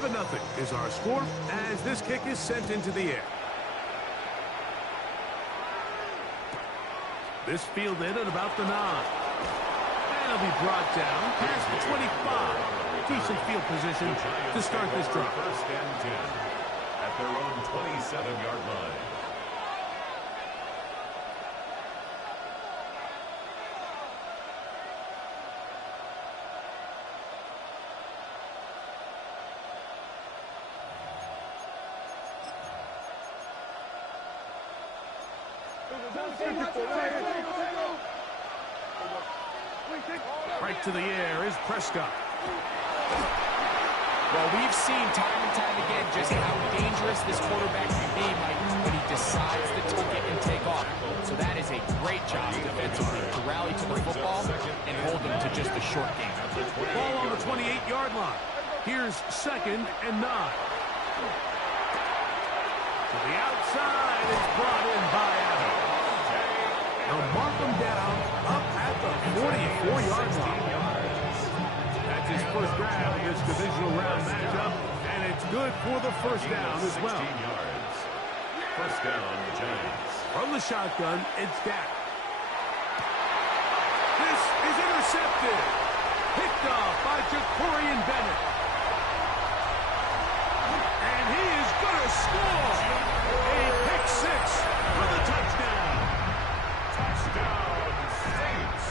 7-0 is our score as this kick is sent into the air. This fielded at about the 9. And it'll be brought down past the 25. Decent field position to start this drive. First and 10 at their own 27-yard line. Right to the air is Prescott. Well, we've seen time and time again just how dangerous this quarterback can be, Mike, when he decides to tuck it and take off. So that is a great job defensively to rally to the football and hold him to just a short game. Ball on the 28-yard line. Here's 2nd and 9. To the outside, it's brought in by Adams. They'll mark him down up at the 44-yard line. That's his first grab in this divisional round matchup, and it's good for the first down as well. Yards. First down, Giants. From the shotgun, it's Dak. This is intercepted. Picked off by Jacorian Bennett. And he is going to score. A pick 6 for the touchdown.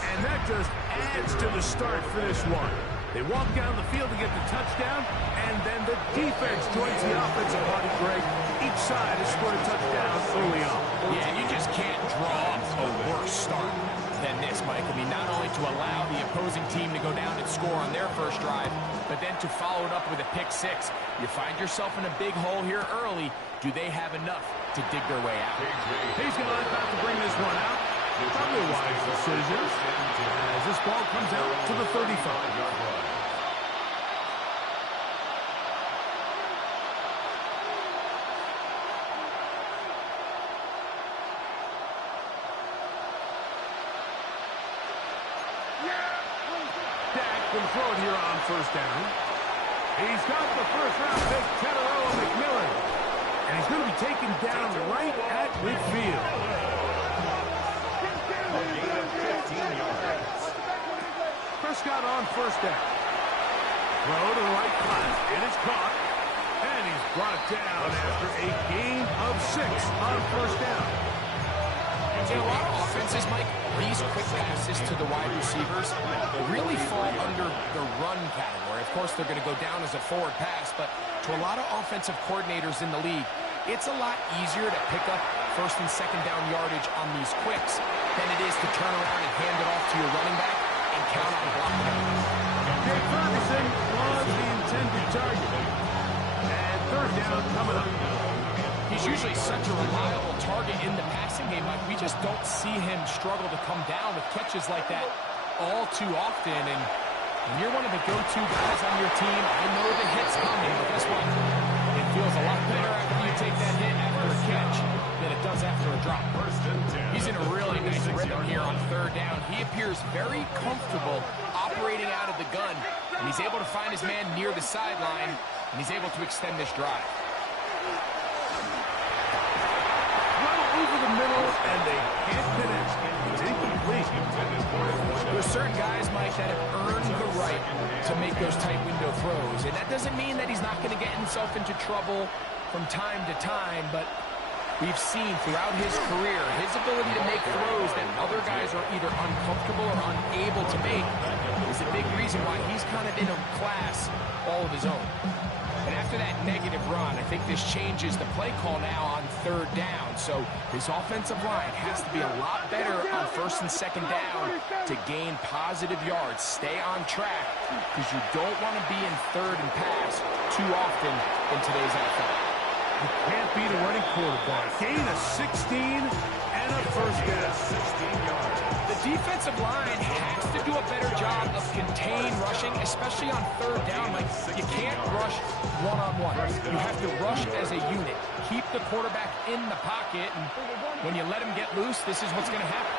And that just adds to the start for this one. They walk down the field to get the touchdown, and then the defense joins the offensive party, Greg. Each side has scored a touchdown early on. Yeah, you just can't draw up a worse start than this, Mike. I mean, not only to allow the opposing team to go down and score on their first drive, but then to follow it up with a pick 6. You find yourself in a big hole here early. Do they have enough to dig their way out? He's going to about to bring this one out. Probably a wise decision as this ball comes out to the 35-yard line. Dak can throw it here on first down. He's got the first-round pick, Tetairoa McMillan. And he's going to be taken down right at midfield. Prescott on first down. Throw to the right flat, and it's caught. And he's brought down after a gain of 6 on first down. In a lot of offenses, Mike, these quick passes to the wide receivers really fall under the run category. Of course, they're going to go down as a forward pass, but to a lot of offensive coordinators in the league, it's a lot easier to pick up first and second down yardage on these quicks than it is to turn around and hand it off to your running back and count on blocking it. Jake Ferguson was the intended target. And third down coming up. He's usually such a reliable target in the passing game. Like, we just don't see him struggle to come down with catches like that all too often. And when you're one of the go-to guys on your team, I know the hit's coming, but guess what? It feels a lot better after you take that hit after a catch than it does after a drop. He's in a really nice rhythm here on third down. He appears very comfortable operating out of the gun, and he's able to find his man near the sideline, and he's able to extend this drive. Over the middle, and they can't connect. It's incomplete. There's certain guys, Mike, that have earned the right to make those tight window throws, and that doesn't mean that he's not going to get himself into trouble from time to time, but we've seen throughout his career his ability to make throws that other guys are either uncomfortable or unable to make is a big reason why he's kind of in a class all of his own. And after that negative run, I think this changes the play call now on third down. So his offensive line has to be a lot better on first and second down to gain positive yards. Stay on track because you don't want to be in third and pass too often in today's NFL. You can't beat a running quarterback. Gain of 16 and a first down. 16 yards. The defensive line has to do a better job of contained rushing, especially on third down. Like, you can't rush one-on-one. You have to rush as a unit. Keep the quarterback in the pocket, and when you let him get loose, this is what's going to happen.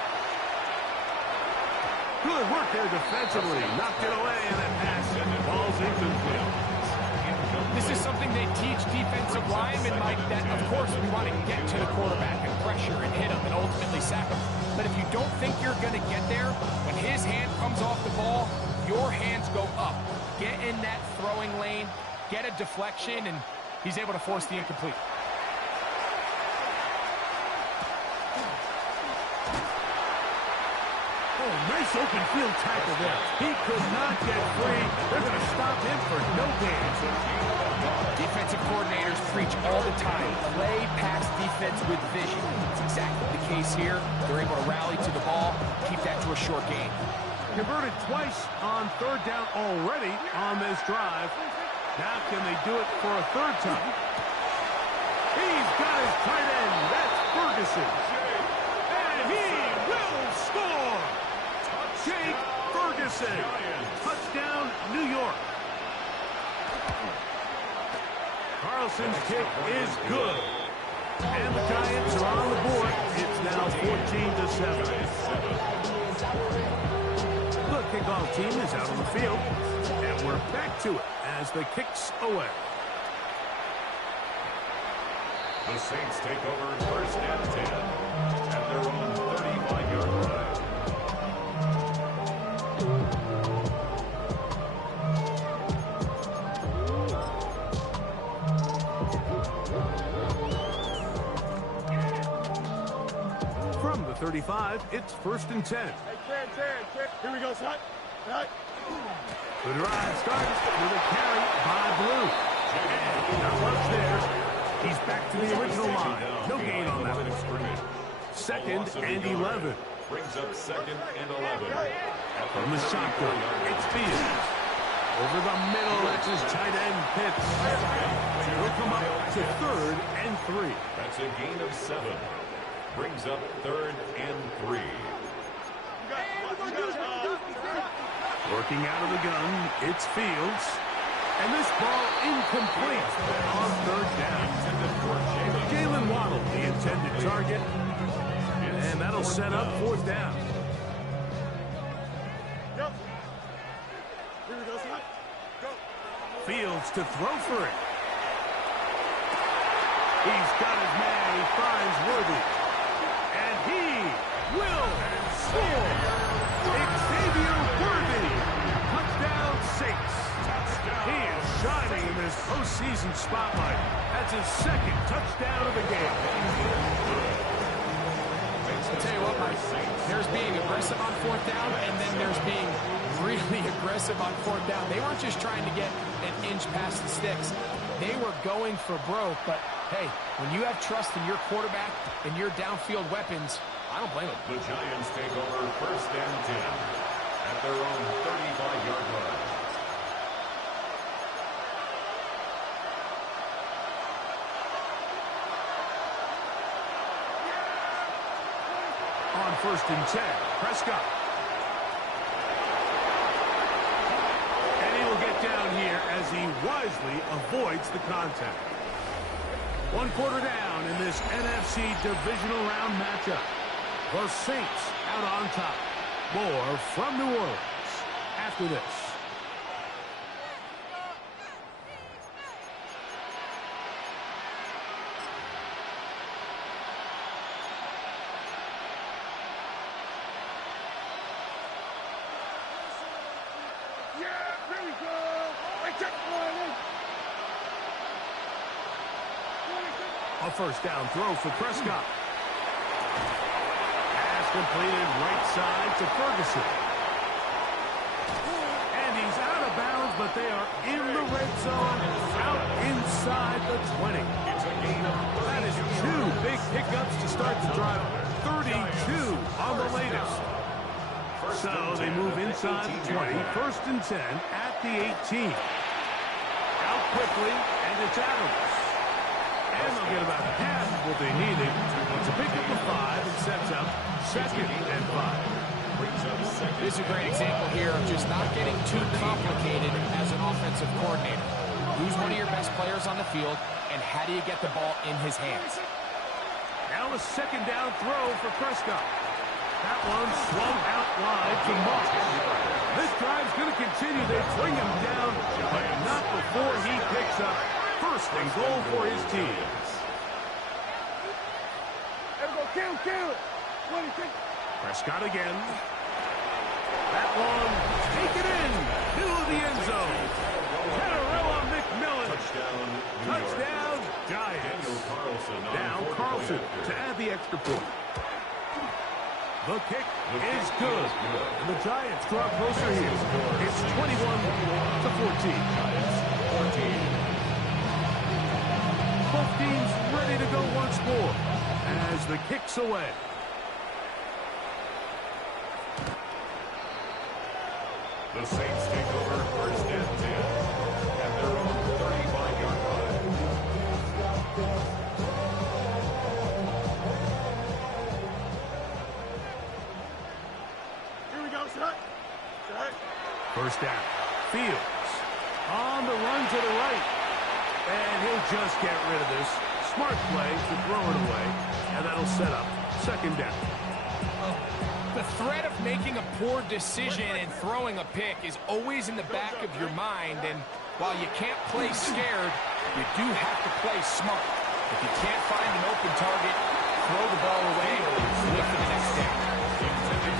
Good work there defensively. Knocked it away, and that pass ball's incomplete. This is something they teach defensive linemen, Mike, that, of course, we want to get to the quarterback and pressure and hit him and ultimately sack him. But if you don't think you're going to get there, when his hand comes off the ball, your hands go up. Get in that throwing lane, get a deflection, and he's able to force the incomplete. Oh, nice open field tackle there. He could not get free. They're going to stop him for no gain. Defensive coordinators preach all the time, play pass defense with vision. It's exactly the case here. They're able to rally to the ball, keep that to a short gain. Converted twice on third down already on this drive. Now can they do it for a third time? He's got his tight end. That's Ferguson. And he will score. Jake Ferguson. Touchdown, New York. Carlson's kick is good. And the Giants are on the board. It's now 14-7. The kickoff team is out on the field. And we're back to it as the kick's away. The Saints take over first and 10 at their own 35-yard line. From the 35, it's first and 10. Hey, here we go, son. The drive starts with a carry by Blue. And not much there. He's back to the original line. No gain on that one. Second and 11. Brings up second and 11. From the shotgun, it's Fields. Over the middle, that's his tight end, Pitts. He'll come up to third and 3. That's a gain of 7. Brings up third and 3. Working out of the gun, it's Fields. And this ball incomplete on third down. Jalen Waddle, the intended target. And that'll set up fourth down. Fields to throw for it. He's got his man. He finds Worthy. And he will score. Xavier Worthy. Touchdown Saints. He is shining in this postseason spotlight. That's his second touchdown of the game. I'll tell you what, Mike, there's being aggressive on fourth down, and then there's being really aggressive on fourth down. They weren't just trying to get an inch past the sticks. They were going for broke, but hey, when you have trust in your quarterback and your downfield weapons, I don't blame them. The Giants take over first and 10 at their own 35-yard line. On first and 10, Prescott. And he will get down here as he wisely avoids the contact. 1 quarter down in this NFC divisional round matchup. The Saints out on top. More from New Orleans after this. A first down throw for Prescott. Pass completed right side to Ferguson. And he's out of bounds, but they are in the red zone, out inside the 20. That is 2 big pickups to start the drive. 32 on the latest. So they move inside the 20. First and 10 at the 18. Out quickly, and it's Adams. And they'll get about half of what they needed to pick up the 5 and sets up second and 5. This is a great example here of just not getting too complicated as an offensive coordinator. Who's one of your best players on the field, and how do you get the ball in his hands? Now a second down throw for Prescott. That one swung out wide to Moss. This drive's going to continue. They bring him down, but not before he picks up first and goal for his team. Kill. Prescott again. That one, take it in, middle of the end zone. Canarella McMillan. Touchdown, Giants. Now Carlson to add the extra point. The kick is good. And the Giants draw closer here. It's 21-14. Both teams ready to go once more as the kick's away. The Saints take over first and 10 at their own 35-yard line. Here we go, set. First down. Fields on the run to the right. And he'll just get rid of this. Smart play to throw it away. And that'll set up second down. The threat of making a poor decision and throwing a pick is always in the back of your mind, and while you can't play scared, you do have to play smart. If you can't find an open target, throw the ball away or look for the next down.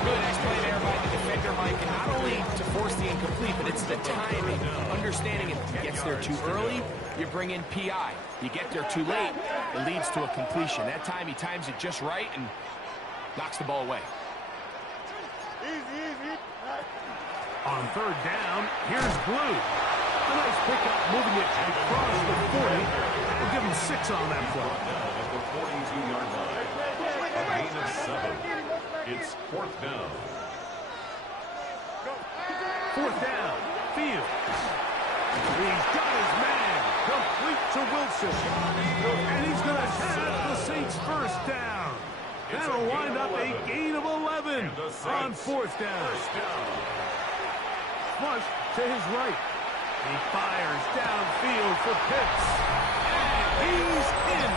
Good nice play there by the defender, Mike, and not only to force the incomplete, but it's the timing, understanding if he gets there too early, you bring in PI. You get there too late, it leads to a completion. That time he times it just right and knocks the ball away. Easy. On third down, here's Blue. A nice pickup, moving it across the 40. We'll give him 6 on that play. At the 42-yard line, a gain of 7. It's fourth down. Fourth down, Fields. He's got his man, complete to Wilson. And he's going to have the Saints first down. That'll wind up a gain of 11 on fourth down. Flush to his right. He fires downfield for Pitts. And he's in.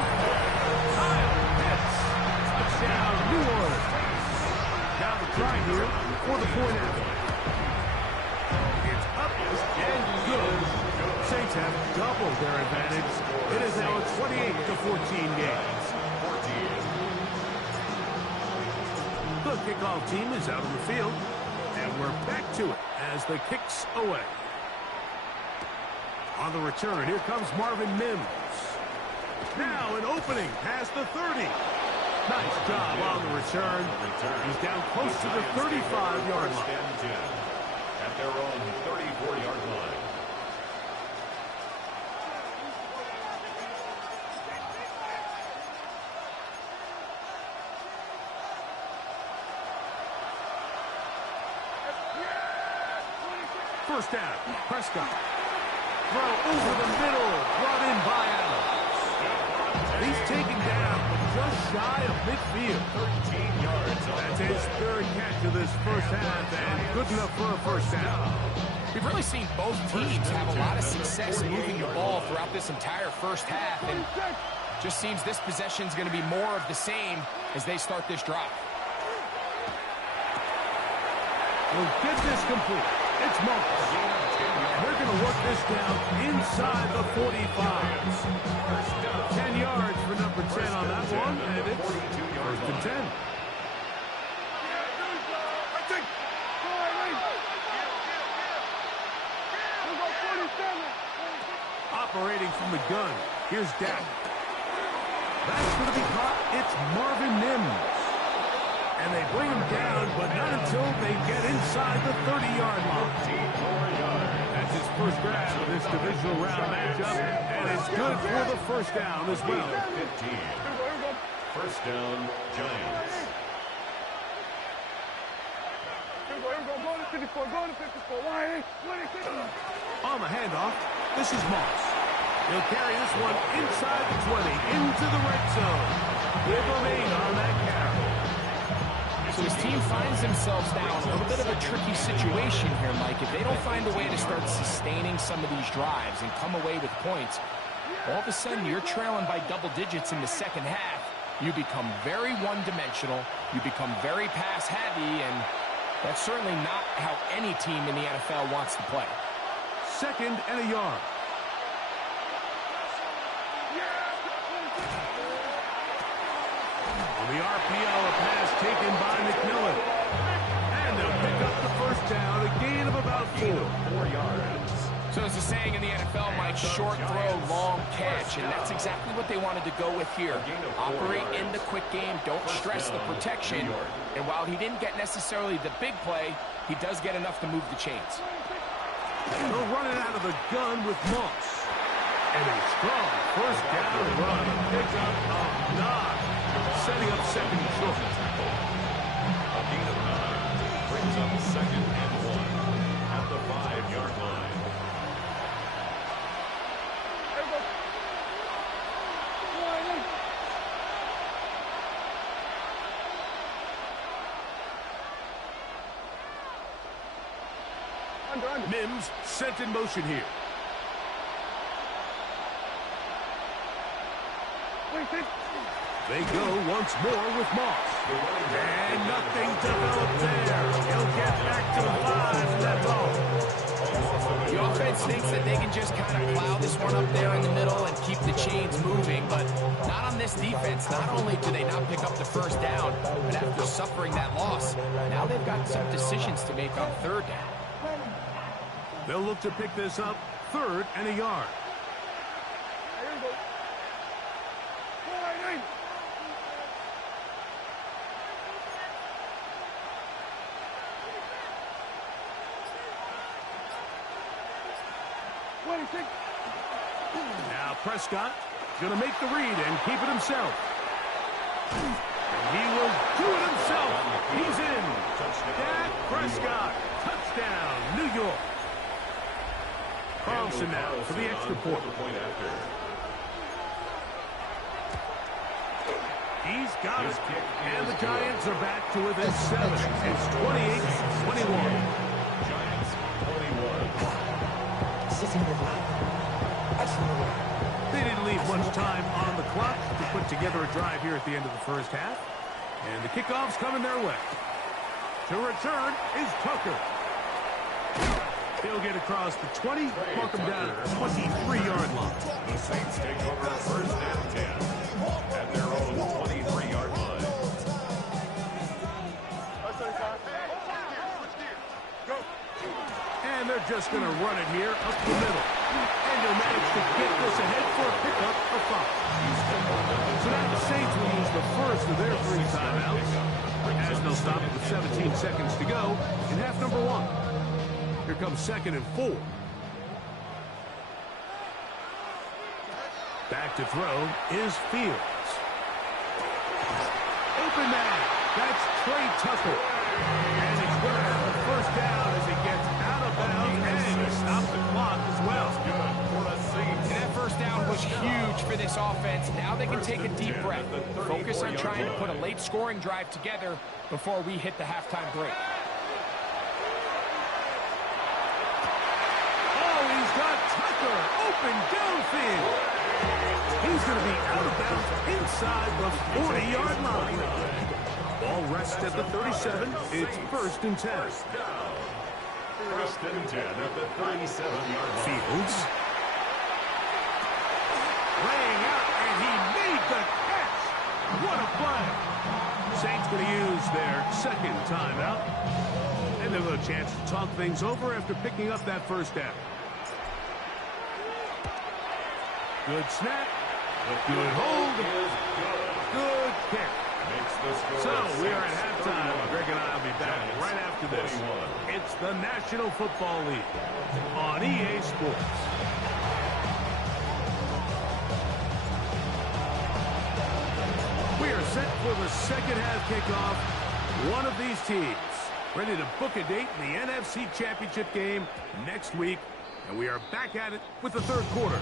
Kyle Pitts. Touchdown, New Orleans. Now the try here for the point after. It's up and good. Saints have doubled their advantage. It is now a 28-14 game. The kickoff team is out on the field, and we're back to it as the kick's away. On the return, here comes Marvin Mims. Now an opening past the 30. Nice job on the return. He's down close to the 35-yard line. At their own 34-yard line. First down, Prescott. Throw over the middle, brought in by Adams. He's taken down just shy of midfield. 13 yards. That's his third catch of this first half, and good enough for a first down. We've really seen both teams have a lot of success moving the ball throughout this entire first half, and just seems this possession is going to be more of the same as they start this drive. We'll get this complete. It's Moss. And they're going to work this down inside the 45. 10 yards for number 10 on that one, and it's first and 10. Operating from the gun, here's Dak. That's going to be caught. It's Marvin Mims. And they bring him down, but not until they get inside the 30-yard line. That's his first grab of this divisional round matchup, and it's good for the first down as well. 15. First down, Giants. On the handoff, this is Moss. He'll carry this one inside the 20, into the red zone. Give him 8 on that carry. So his team finds themselves now in a little bit of a tricky situation here, Mike. If they don't find a way to start sustaining some of these drives and come away with points, all of a sudden you're trailing by double digits in the second half. you become very one-dimensional, you become very pass-heavy, and that's certainly not how any team in the NFL wants to play. 2nd and a yard. On the RPO, a pass taken by McMillan. And they'll pick up the first down, a gain of about 4 yards. So as the saying in the NFL, Mike, short throw, long catch, and that's exactly what they wanted to go with here. Operate in the quick game, don't stress the protection, and while he didn't get necessarily the big play, he does get enough to move the chains. They'll run it out of the gun with Moss. And a strong first down run, pick up a 9, setting up 2nd and short. A gain of 9 brings up 2nd and 1 at the 5-yard line. Mims sent in motion here. They go once more with Moss. And nothing developed there. He'll get back to 5 and that's all. The offense thinks that they can just kind of plow this one up there in the middle and keep the chains moving, but not on this defense. Not only do they not pick up the first down, but after suffering that loss, now they've got some decisions to make on 3rd down. They'll look to pick this up 3rd and a yard. Now Prescott going to make the read and keep it himself. And he will do it himself. He's in. Dak Prescott. Touchdown, New York. Carlson now for the extra point. He's got it. And the Giants are back to within 7. It's 28-21. Giants 21. They didn't leave much time on the clock to put together a drive here at the end of the first half. And the kickoff's coming their way. To return is Tucker. He'll get across the 20, mark him down at the 23-yard line. The Saints take over 1st and 10 at their own 23-yard line. And they're just going to run it here up the middle. And they'll manage to get this ahead for a pickup of 5. So now the Saints will use the first of their 3 timeouts. As they'll stop with 17 seconds to go in half number 1. Here comes 2nd and 4. Back to throw is Fields. Open man. That's Trey Tucker. And he's going to have the first down as he gets out of bounds. And he stopped the clock as well. And that first down was huge for this offense. Now they can take a deep breath. Focus on trying to put a late scoring drive together before we hit the halftime break. Tucker open downfield. He's going to be out of bounds inside the 40-yard line. Ball rests at the 37. It's 1st and 10. 1st and 10 at the 37-yard line. Fields. Laying out, and he made the catch. What a play. Saints going to use their 2nd timeout. And they'll have a chance to talk things over after picking up that first down. Good snap. Good hold. Good kick. So we are at halftime. Greg and I will be back right after this. It's the National Football League on EA Sports. We are set for the 2nd half kickoff. One of these teams ready to book a date in the NFC Championship game next week. And we are back at it with the 3rd quarter.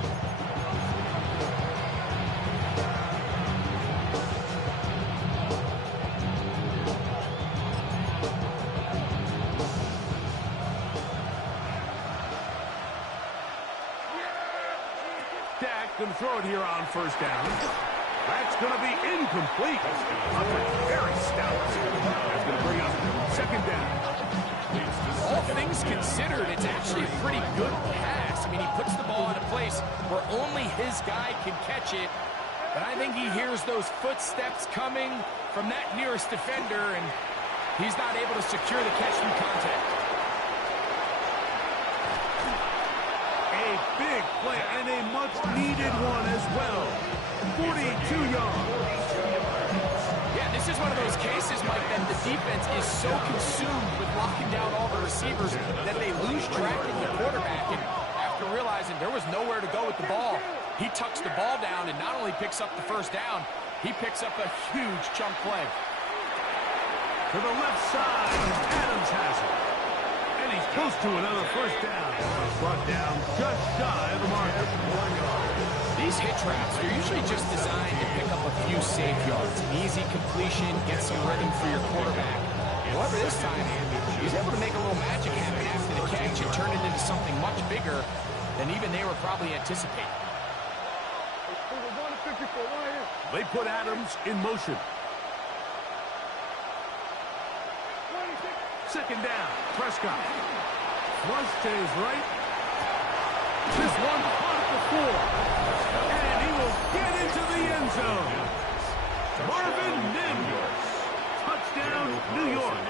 Dak going to throw it here on 1st down. That's going to be incomplete. Very stout. That's going to bring up second down. All things considered, it's actually a pretty good pass. I mean, he puts the ball in a place where only his guy can catch it. But I think he hears those footsteps coming from that nearest defender, and he's not able to secure the catch through contact. A big play and a much-needed one as well. 42 yards. Yeah, this is one of those cases, Mike, that the defense is so consumed with locking down all the receivers that they lose track of the quarterback. And after realizing there was nowhere to go with the ball, he tucks the ball down and not only picks up the first down, he picks up a huge chunk play. To the left side, Adams has it. And he's close to another first down. Brought down just shy of the marker. These hit traps are usually just designed to pick up a few safe yards. An easy completion, get some rhythm for your quarterback. However, this time, he's able to make a little magic happen after the catch and turn it into something much bigger than even they were probably anticipating. They put Adams in motion. Second down, Prescott. Flush to his right. This one caught at the 4. And he will get into the end zone. Marvin Mims. Touchdown, New York.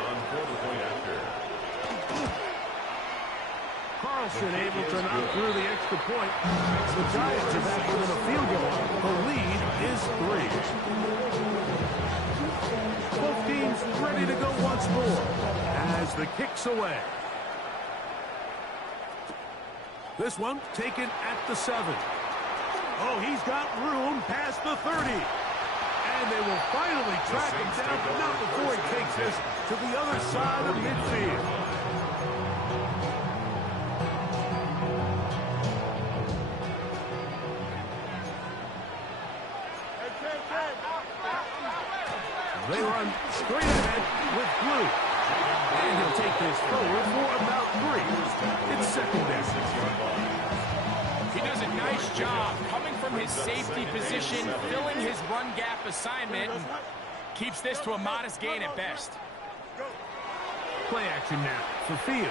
Carlson able to knock through the extra point. The Giants are back within a field goal. The lead is 3. Both teams ready to go once more as the kick's away. This one taken at the 7. Oh, he's got room past the 30. And they will finally track him down, but not before he takes this to the other side of midfield. They run straight ahead with Blue. And he'll take this forward for about 3. It's second down. He does a nice job coming from his safety position, filling his run gap assignment, and keeps this to a modest gain at best. Play action now for Fields.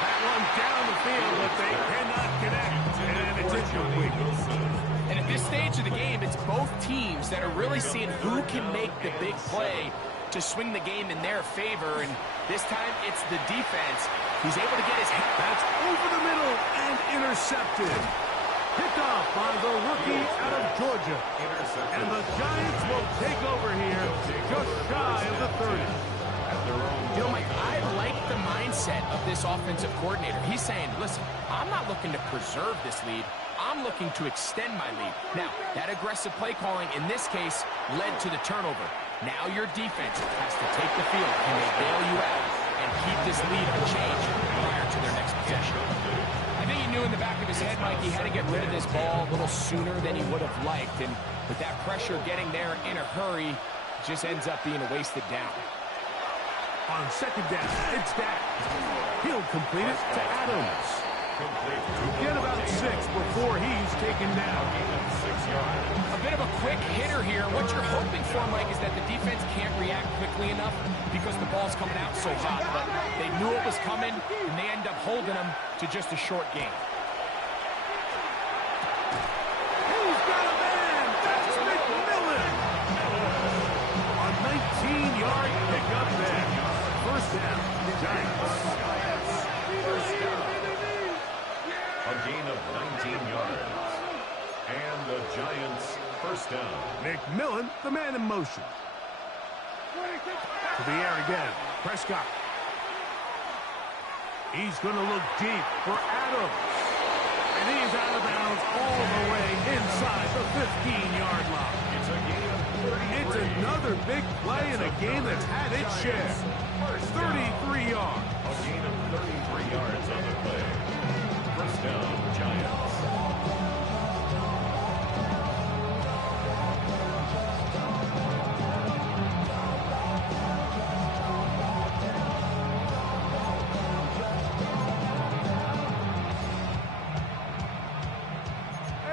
That one down the field, but they cannot connect. And it's incomplete. And at this stage of the game, it's both teams that are really seeing who can make the big play to swing the game in their favor. And this time, it's the defense. He's able to get his head. That's over the middle and intercepted. Picked off by the rookie out of Georgia. And the Giants will take over here just shy of the 30. You know, Mike, I like the mindset of this offensive coordinator. He's saying, listen, I'm not looking to preserve this lead. I'm looking to extend my lead. Now, that aggressive play calling in this case led to the turnover. Now your defense has to take the field. Can they bail you out and keep this lead unchanged prior to their next possession? I think he knew in the back of his head, Mike, he had to get rid of this ball a little sooner than he would have liked. And with that pressure getting there in a hurry, it just ends up being a wasted down. On second down, it's Dak. He'll complete it to Adams. Get about 6 before he's taken down. A bit of a quick hitter here. What you're hoping for, Mike, is that the defense can't react quickly enough because the ball's coming out so hot. But they knew it was coming, and they end up holding them to just a short gain. He's got a man. That's McMillan. A 19-yard pickup there. First down, Giants. A gain of 19 yards. And the Giants first down. McMillan, the man in motion. To the air again. Prescott. He's going to look deep for Adams. And he's out of bounds all the way inside the 15-yard line. It's a gain of 33. It's another big play in a game that's had its share. 33 yards. A gain of 33 yards on the play. First down, Giants.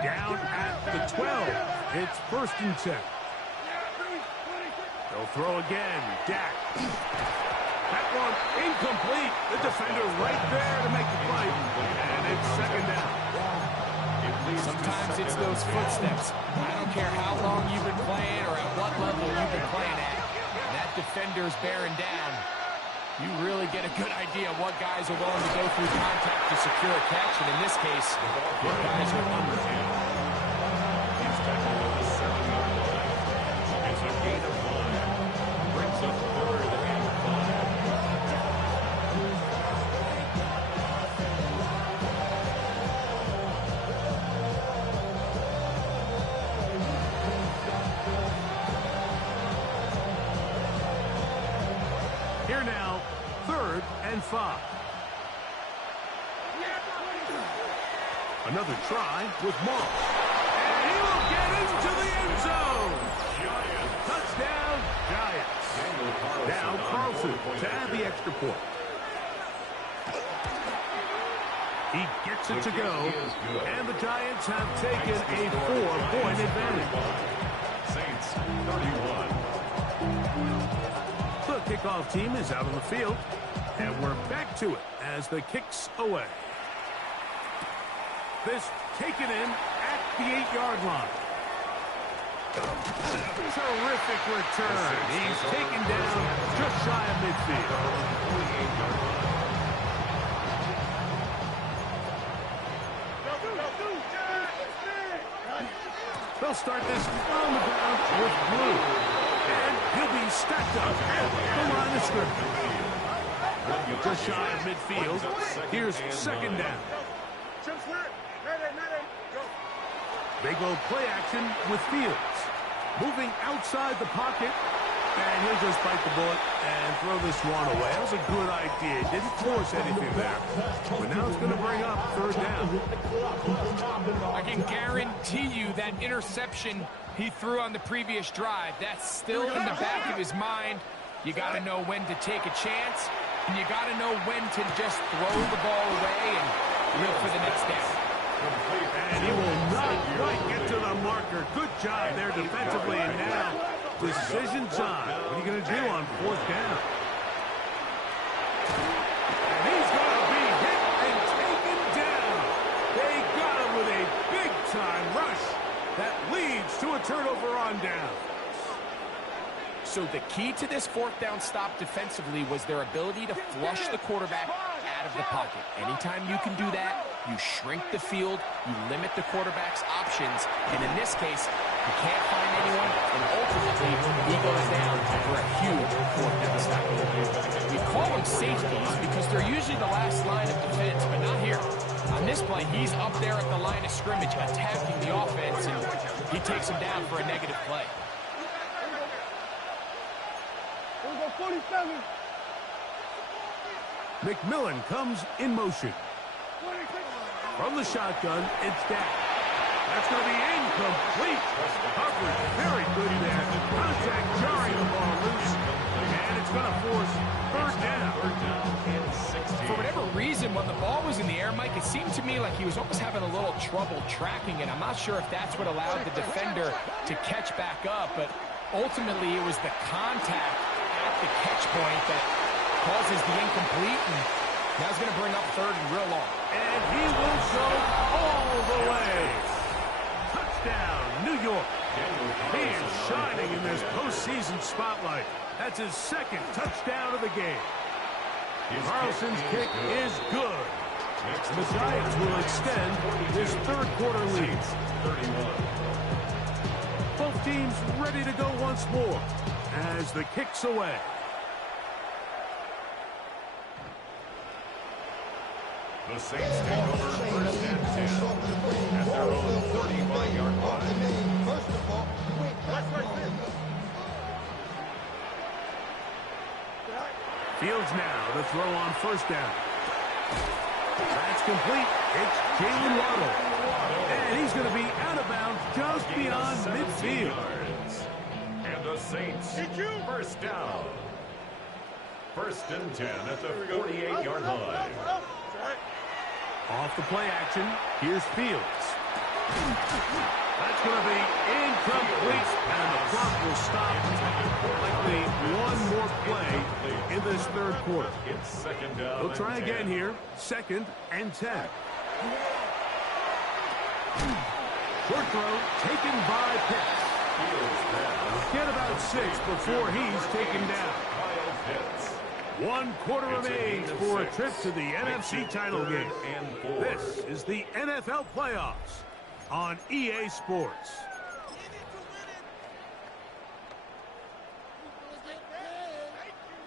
Down at first and 10. They'll throw again. Dak. That one incomplete. The defender right there to make the play. And it's second down. Sometimes it's those footsteps. I don't care how long you've been playing or at what level you've been playing at. That defender's bearing down. You really get a good idea of what guys are willing to go through contact to secure a catch. And in this case, what guys are under. He's tackled at the 7-yard line. It's a gain of 5. Brings up third and 5. Here now, 3rd and 5. Another try with Moss. And he will get into the end zone. Touchdown, Giants. Now Carlson to add the extra point. He gets it to go, and the Giants have taken a 4-point advantage. Saints 31. The kickoff team is out on the field, and we're back to it as the kick's away. This taken in at the 8-yard line. Terrific return. He's taken down just shy of midfield. They'll start this on the ground with Blue. And he'll be stacked up at the line of scrimmage. Just shy of midfield. Here's second down. They go play action with Fields. Moving outside the pocket. And he'll just bite the bullet and throw this one away. That was a good idea. Didn't force anything there. But now it's going to bring up third down. I can guarantee you that interception he threw on the previous drive, that's still in the back of his mind. You got to know when to take a chance, and you got to know when to just throw the ball away and look for the next down. And he will not quite get to the marker. Good job there defensively. And now, decision time. What are you going to do on fourth down? And he's going to be hit and taken down. They got him with a big-time rush that leads to a turnover on down. So the key to this fourth down stop defensively was their ability to flush the quarterback out of the pocket. Anytime you can do that, you shrink the field, you limit the quarterback's options, and in this case, you can't find anyone, and ultimately, he goes down for a huge fourth down stop. We call them safeties because they're usually the last line of defense, but not here. On this play, he's up there at the line of scrimmage attacking the offense, and he takes him down for a negative play. 47. McMillan comes in motion. From the shotgun, it's Dak. That's going to be incomplete. Coverage very good there. Contact jarring the ball loose. And it's going to force third down. For whatever reason, when the ball was in the air, Mike, it seemed to me like he was almost having a little trouble tracking it. I'm not sure if that's what allowed the defender to catch back up, but ultimately it was the contact at the catch point that causes the incomplete, and that's going to bring up third and real long. And he will go all the way. Touchdown, New York. He is shining in this postseason spotlight. That's his second touchdown of the game. Carlson's kick is good. The Giants will extend this third quarter lead. Both teams ready to go once more as the kick's away. The Saints take over first and 10 at their own 35-yard line. Fields now to throw on first down. That's complete. It's Jalen Waddle. And he's going to be out of bounds just beyond midfield. And the Saints, first down. First and 10 at the 48-yard line. Off the play action, here's Fields. That's going to be incomplete, and the clock will stop. Likely one more play in this third quarter. It's second down. They'll try again here. 2nd and 10. Short throw taken by Pitts. Get about 6 before he's taken down. 1 quarter remains for a trip to the NFC title game. This is the NFL playoffs on EA Sports.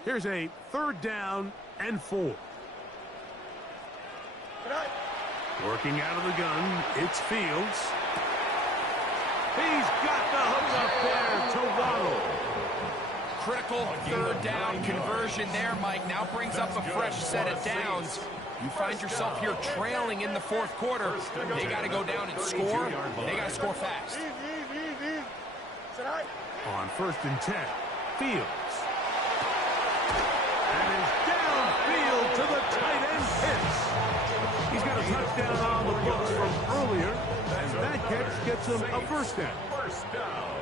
Here's a 3rd down and 4. Working out of the gun, it's Fields. He's got the hook up there to Waddle. Critical 3rd down conversion there, Mike. Now brings up a fresh set of downs. You find yourself here trailing in the 4th quarter. They got to go down and score. They got to score fast. On 1st and 10, Fields. And is downfield to the tight end Pitts. He's got a touchdown on the books from earlier, and that catch gets him a 1st down. 1st down.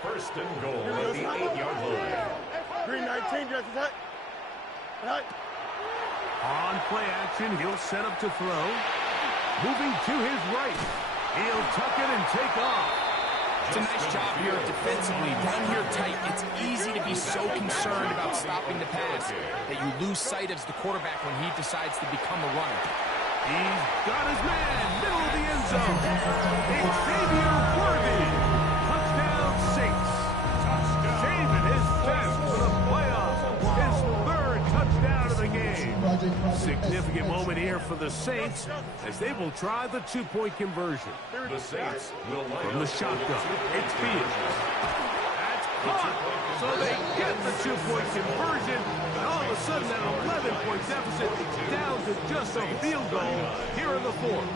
1st and goal at the 8-yard line. Green 19, Justice Hut. Hut. On play action, he'll set up to throw. Moving to his right. He'll tuck it and take off. It's a nice job here defensively. Down here tight, it's easy to be so concerned about stopping the pass that you lose sight of the quarterback when he decides to become a runner. He's got his man, middle of the end zone. Xavier Worthy. Touchdown Saints. David is best for the playoffs. His 3rd touchdown of the game. Significant moment here for the Saints as they will try the 2-point conversion. The Saints will line From the up shotgun, it's Fields. That's caught. So they get the 2-point conversion. And all of a sudden, that 11-point deficit down to just a field goal here in the 4th.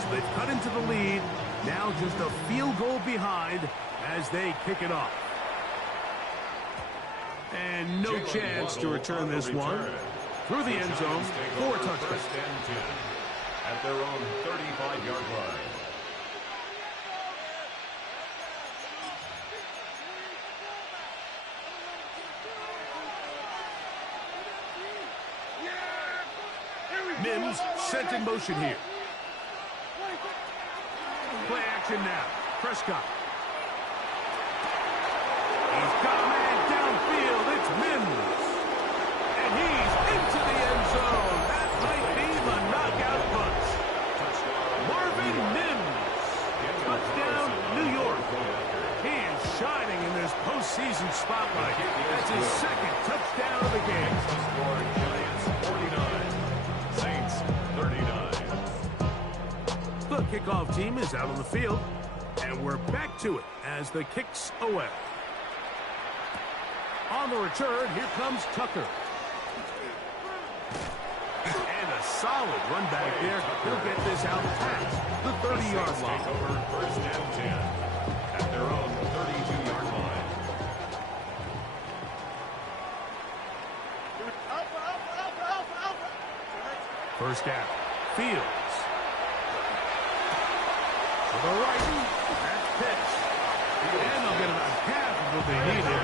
So they've cut into the lead. Now just a field goal behind as they kick it off. And no chance to return this one. Through the end zone for a touchdown. 1st and 10 at their own 35-yard line. Mims sent in motion here. Play action now. Prescott. He's got a man downfield. It's Mims. And he's into the end zone. That might be the knockout punch. Marvin Mims. Touchdown, New York. He is shining in this postseason spotlight. That's his 2nd touchdown of the game. Giants 49. Saints 39. The kickoff team is out on the field, and we're back to it as the kick's away. On the return, here comes Tucker. And a solid run back there. He'll get this out past the 30-yard line. Over 1st and 10 at their own 32-yard line. First down. Fields. To the right. That's Pitts. And they'll get about half of what they needed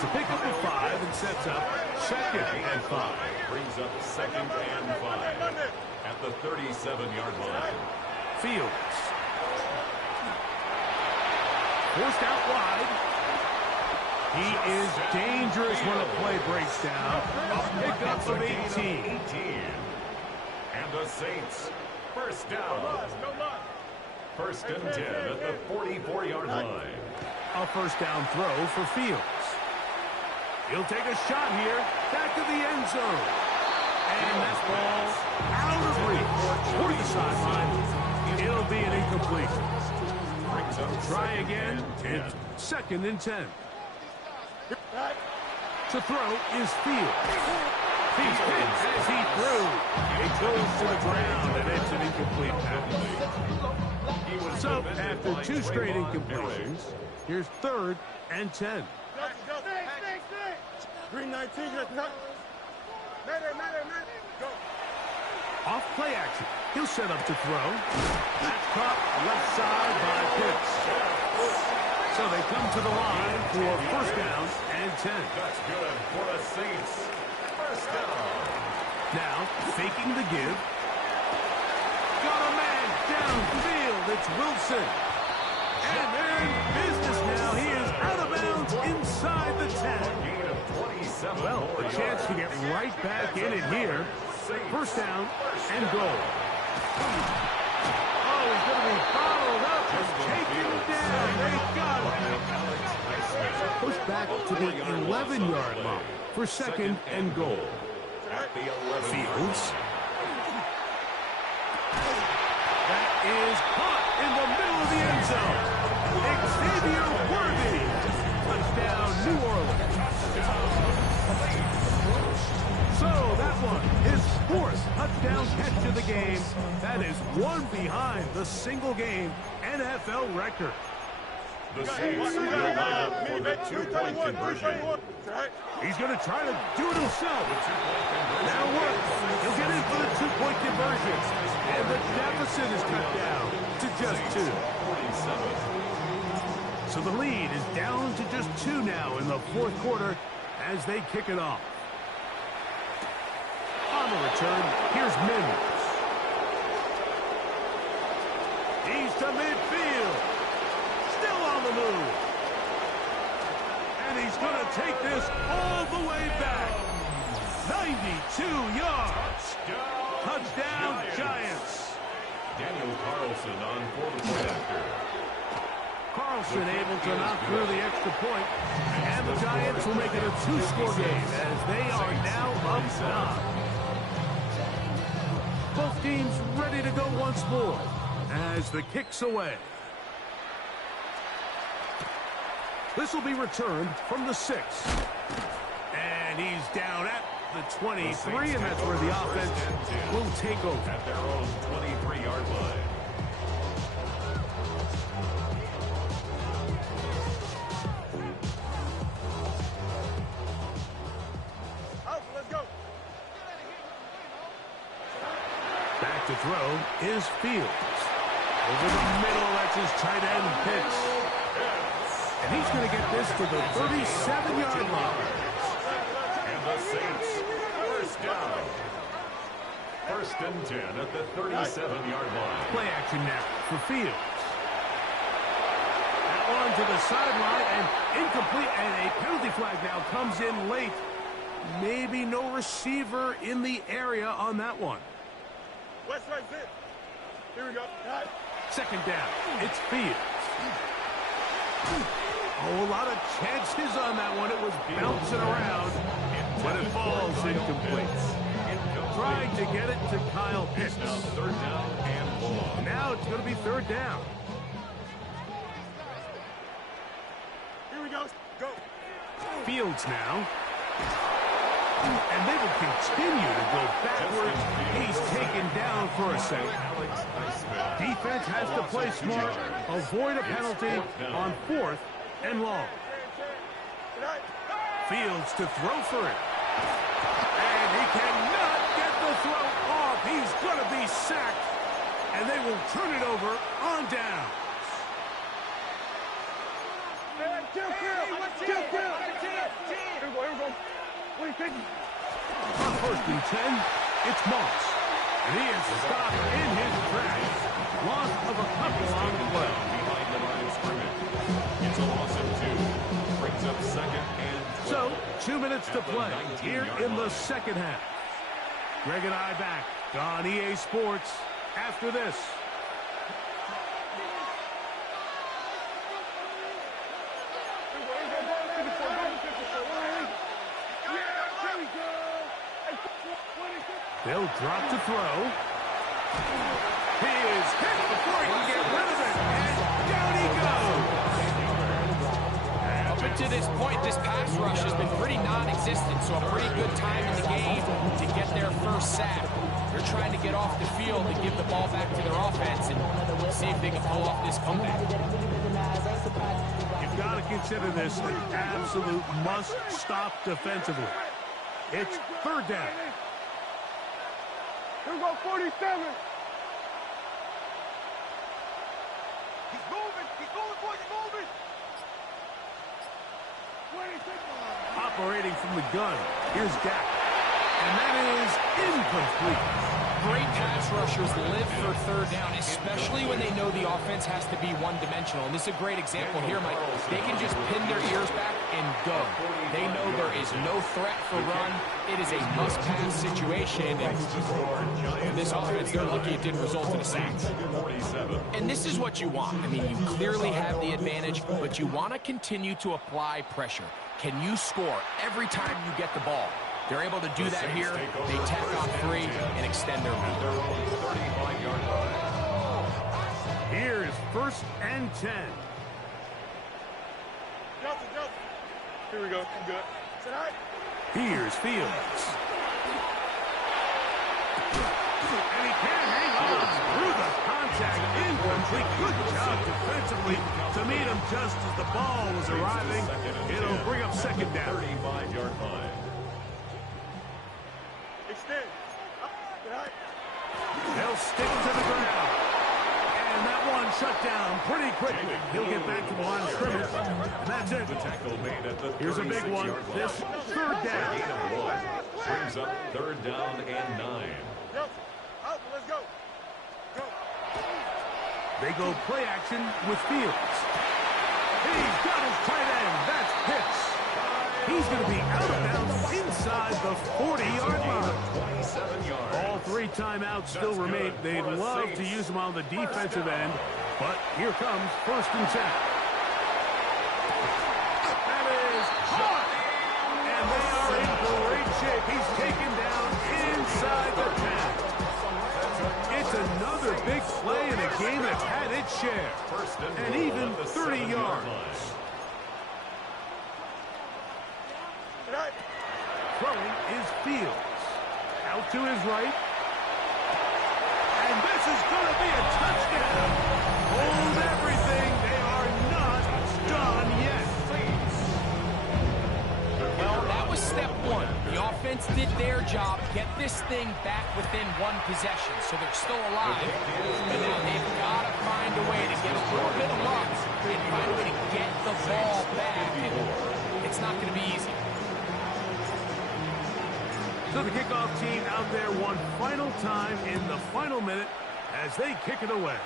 to pick up a 5 and sets up 2nd and 5. Brings up 2nd and 5 at the 37-yard line. Fields. Forced out wide. He is dangerous when a play breaks down. A pickup of 18. And the Saints, 1st down. 1st and 10 at the 44-yard line. A 1st down throw for Fields. He'll take a shot here. Back to the end zone. And that ball out of reach. Toward the sideline. It'll be an incomplete. Try again. It's 2nd and 10. To throw is Fields. He's hit as he threw. It goes to the ground, and it's an incomplete pass. So, after 2 straight incompletions, here's 3rd and 10. Green 19, Justice Hut. Go. Off play action. He'll set up to throw. That's caught left side by Pitts. So they come to the line for first down and 10. That's good for the Saints. First down. Now, faking the give. Got a man downfield. It's Wilson. And they're in business now. He is out of bounds inside the 10. Gain of 27. Well, a chance to get right back in it here. First down and goal. Oh, he's going to be followed up and taken down. They got him. Pushed back to the 11-yard line for second and goal. At the 11. Fields. That is caught in the middle of the end zone. Xavier Worthy. Touchdown, New Orleans. So that one, his fourth touchdown catch of the game. That is one behind the single-game NFL record. The Saints will line up for the two-point conversion. He's going to try to do it himself. That'll work. He'll get in for the two-point conversion. And the deficit is cut down to just 2. So the lead is down to just 2 now in the fourth quarter as they kick it off. On the return, here's Mims. He's to midfield. Still on the move. And he's going to take this all the way back. 92 yards. Touchdown, Giants. Daniel Carlson on for the point after. Carlson able to knock through the extra point. And the Giants will make it a 2-score game as they are now up top. Both teams ready to go once more as the kick's away. This will be returned from the 6. And he's down at the 23, and that's where the offense will take over. At their own 23-yard line. Let's go. Back to throw is Fields. Over the middle, that's his tight end Pitts. And he's going to get this to the 37-yard line. And the Saints, first down. First and 10 at the 37-yard line. Play action now for Fields. That one to the sideline and incomplete, and a penalty flag now comes in late. Maybe no receiver in the area on that one. West right fit. Here we go. Second down, it's Fields. Oh, a lot of chances on that one. It was bouncing around, but it falls incomplete. Trying to get it to Kyle Pitts. Now third down and long. Now it's going to be third down. Here we go. Go. Fields now. And they will continue to go backwards. He's taken down for a second. Defense has to play smart, avoid a penalty on 4th and long. Fields to throw for it. And he cannot get the throw off. He's going to be sacked. And they will turn it over on down. Here we go. What are you thinking? On first and 10, it's Moss. And he is stopped in his tracks. Loss of a couple on the play. Behind the line of scrimmage. It's a loss of 2. Brings up second and 12. So, 2 minutes to play here in the second half. Greg and I back on EA Sports after this. They'll drop to throw. He is hit before he can get rid of it. And down he goes. Up until this point, this pass rush has been pretty non-existent, so a pretty good time in the game to get their first sack. They're trying to get off the field and give the ball back to their offense and see if they can pull off this comeback. You've got to consider this an absolute must-stop defensively. It's third down. Here we go, 47. He's moving, boys, he's moving. 26. Operating from the gun. Here's Dak. And that is incomplete. Great pass rushers live for third down, especially when they know the offense has to be one-dimensional. And this is a great example here, Mike. They can just pin their ears back and go. They know there is no threat for run. It is a must-pass situation. And this offense, they're lucky it didn't result in a sack. And this is what you want. I mean, you clearly have the advantage, but you want to continue to apply pressure. Can you score every time you get the ball? They're able to do that here. They tack on 3 and extend their lead. Here's 1st and 10. Here we go. I'm good. Here's Fields. And he can't hang on through the contact. Incomplete. Good job defensively to meet him just as the ball was arriving. It'll bring up 2nd down. 35-yard line. Extend. They'll stick to the ground. And that one shut down pretty quickly. He'll get back to the line of scrimmage. And that's it. The tackle made at the Here's a big one. 36-yard line. This 3rd down. Gain of 1 brings up 3rd down and 9. Out, let's go. Go. They go play action with Fields. He's got his tight end. That's Pitts. He's going to be out of bounds inside the 40-yard line. 27 yards. All 3 timeouts still remain. They'd love to use them on the defensive end, but here comes 1st and 10. That is hard. And they are in great shape. He's taken down inside the 10. It's another big play in a game that's had its share. And even 30 yards. Throwing is Fields. Out to his right. And this is going to be a touchdown. Hold everything. They are not done yet. Well, that was step 1. The offense did their job, get this thing back within 1 possession, so they're still alive. But now they've got to find a way to get a little bit of luck and find a way to get the ball back. And it's not going to be easy. So the kickoff team out there one final time in the final minute as they kick it away.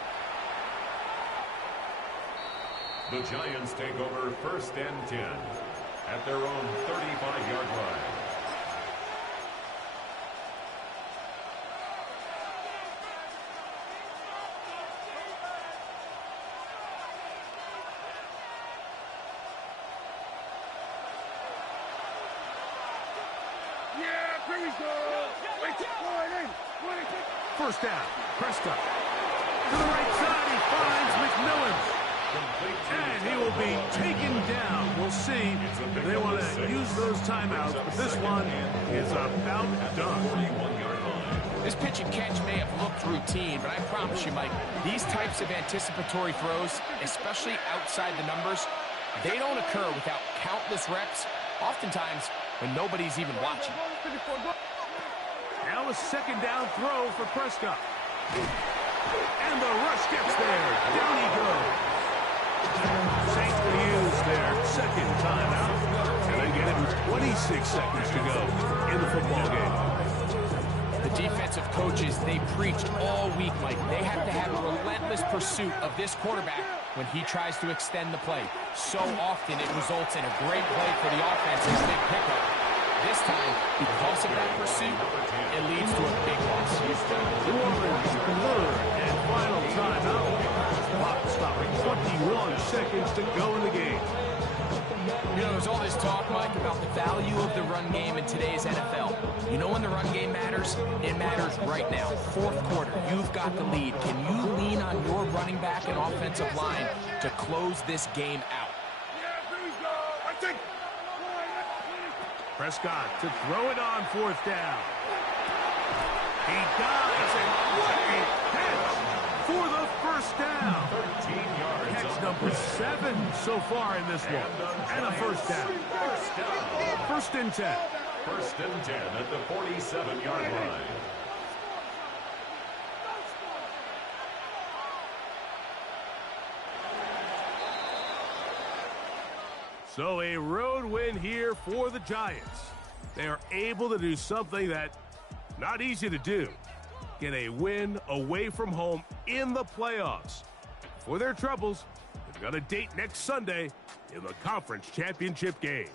The Giants take over 1st and 10 at their own 35-yard line. Here we go. 1st down. Prescott. To the right side, he finds McMillan. And he will be taken down. We'll see. They want to use those timeouts, but this one is about done. This pitch and catch may have looked routine, but I promise you, Mike, these types of anticipatory throws, especially outside the numbers, they don't occur without countless reps, oftentimes when nobody's even watching. Now a 2nd down throw for Prescott. And the rush gets there. Down he goes. Saints will use their 2nd timeout. And they get it with 26 seconds to go in the football game. The defensive coaches, they preached all week, Mike. They have to have a relentless pursuit of this quarterback when he tries to extend the play. So often it results in a great play for the offense and a big pickup. This time, because of that pursuit, it leads to a big loss. New Orleans 3rd and final timeout. Clock stopping 21 seconds to go in the game. You know, there's all this talk, Mike, about the value of the run game in today's NFL. You know when the run game matters? It matters right now. 4th quarter, you've got the lead. Can you lean on your running back and offensive line to close this game out? Prescott to throw it on 4th down. He dives, and what a catch for the 1st down. 13 yards. Catch number 7 so far in this one. And a 1st down. 1st and 10. 1st and 10 at the 47-yard line. So a road win here for the Giants. They are able to do something that not easy to do. Get a win away from home in the playoffs. For their troubles, they've got a date next Sunday in the conference championship game.